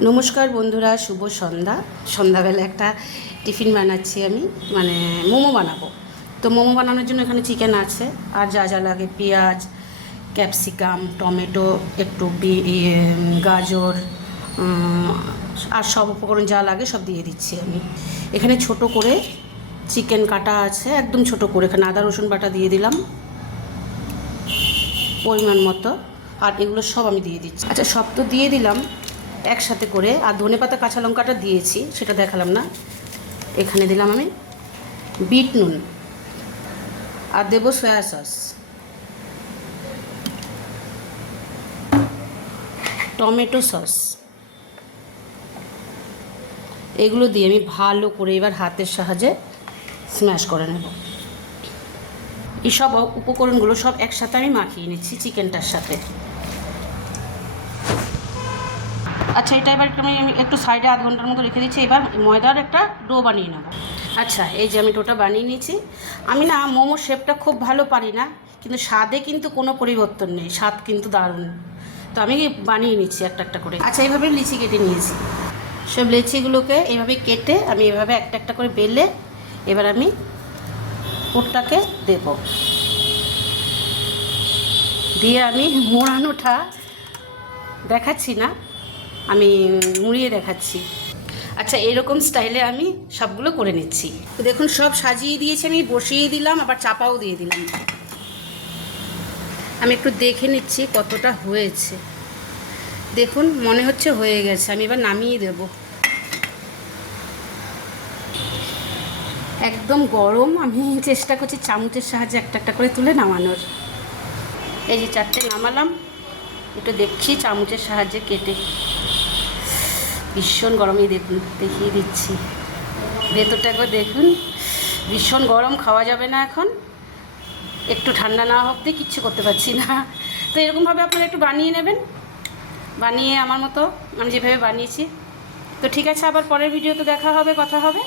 নমস্কার বন্ধুরা, শুভ সন্ধ্যাবেলা একটা টিফিন বানাচ্ছি আমি, মানে মোমো বানাবো। তো মোমো বানানোর জন্য এখানে চিকেন আছে, আর যা যা লাগে পেঁয়াজ, ক্যাপসিকাম, টমেটো, একটু গাজর, আর সব উপকরণ যা লাগে সব দিয়ে দিচ্ছি আমি। এখানে ছোট করে চিকেন কাটা আছে, একদম ছোট করে। এখানে আদা রসুন বাটা দিয়ে দিলাম পরিমাণ মতো, আর এগুলো সব আমি দিয়ে দিচ্ছি। আচ্ছা, সব তো দিয়ে দিলাম একসাথে করে, আর ধনেপাতা কাঁচা লঙ্কাটা দিয়েছি, সেটা দেখালাম না। এখানে দিলাম আমি বিট নুন, আর দেবো সয়া সস, টমেটো সস। এগুলো দিয়ে আমি ভালো করে এবার হাতের সাহায্যে স্ম্যাশ করে নেব। এই সব উপকরণগুলো সব একসাথে আমি মাখিয়ে নিচ্ছি চিকেনটার সাথে। আচ্ছা, এটা এবার আমি একটু সাইডে আধ ঘন্টার মতো রেখে দিচ্ছি। এবার ময়দার একটা ডো বানিয়ে নেব। আচ্ছা, এই যে আমি ডোটা বানিয়ে নিয়েছি। আমি না মোমোর শেপটা খুব ভালো পারি না, কিন্তু স্বাদে কিন্তু কোনো পরিবর্তন নেই, স্বাদ কিন্তু দারুণ। তো আমি বানিয়ে নিচ্ছি একটা একটা করে। আচ্ছা, এইভাবে লিচি কেটে নিয়েছি। সব লিচিগুলোকে এইভাবে কেটে আমি এভাবে একটা একটা করে বেলে এবার আমি পুরটাকে দেব, দিয়ে আমি মোড়ানোটা দেখাচ্ছি না, আমি মুড়িয়ে দেখাচ্ছি। আচ্ছা, এরকম স্টাইলে আমি সবগুলো করে নিচ্ছি। তো দেখুন, সব সাজিয়ে দিয়েছি আমি, বসিয়ে দিলাম, আবার চাপাও দিয়ে দিলাম। আমি একটু দেখে নিচ্ছি কতটা হয়েছে। দেখুন, মনে হচ্ছে হয়ে গেছে। আমি এবার নামিয়ে দেব। একদম গরম। আমি চেষ্টা করছি চামচের সাহায্যে একটা একটা করে তুলে নামানোর। এই যে 4টে নামালাম, একটু দেখছি চামচের সাহায্যে কেটে। ভীষণ গরমই, দেখুন দেখিয়ে দিচ্ছি, ভেতরটা একবার দেখুন। ভীষণ গরম, খাওয়া যাবে না এখন। একটু ঠান্ডা না অবধি কিচ্ছু করতে পারছি না। তো এরকমভাবে আপনারা একটু বানিয়ে নেবেন, বানিয়ে আমার মতো আমি যেভাবে বানিয়েছি। তো ঠিক আছে, আবার পরের ভিডিওতে দেখা হবে, কথা হবে।